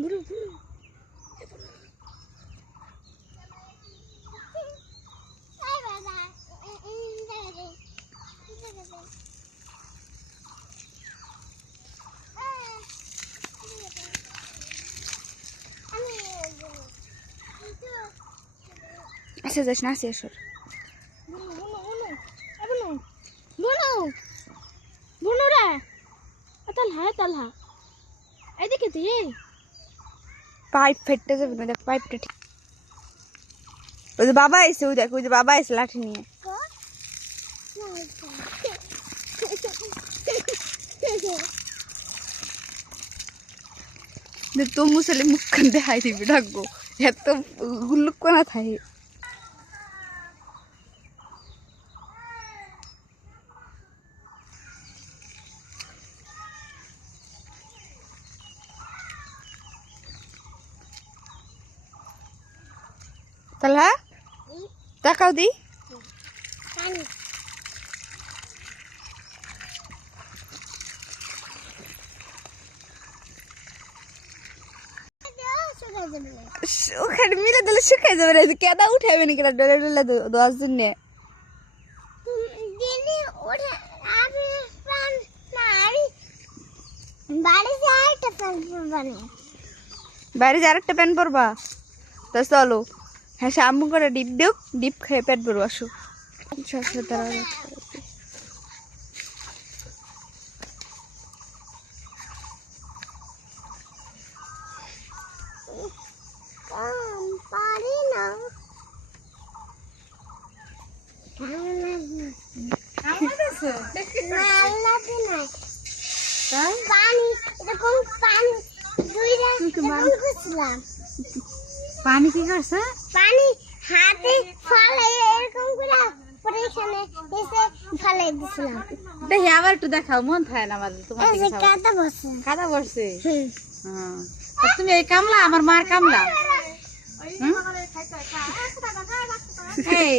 বুড়ো বুড়ো আচ্ছা যাস না, আসি আসর পাইপ ফেটে যাবে না, দেখ পাইপটা ঠিক। ওই যে বাবা এসে, ওই দেখ ওই যে বাবা এসে লাঠি নিয়ে। তো মুসলে মুখখান দেখাই দিবি ডাকবো, এত গুল্লুক কোনা থাকে। তাহলে তাকাও দি ওখানে মিলে দিলে শুকাই যাবে না, কেদা উঠাইবে নাকি ডলে ডলে 10 দিন নিয়ে। বাইরে যে আরেকটা প্যান্ট পরবা, তা চলো। হ্যাঁ শ্যাম্পু করে ডিপ দিও, ডিপ খেয়ে পেট ভরবো। আসো পারি না পানি কি করছে? পানি হাতে ফলে এরকম করে পরে এখানে এসে ফলে দিছিলাম। দেখি আবার একটু দেখাও, মন থাকে না আমার তোমার এই যে দিকে চাওয়া। কাদা বসে কাদা পড়ছে। আর তুমি এই কামলা, আমার মার কামলা। এই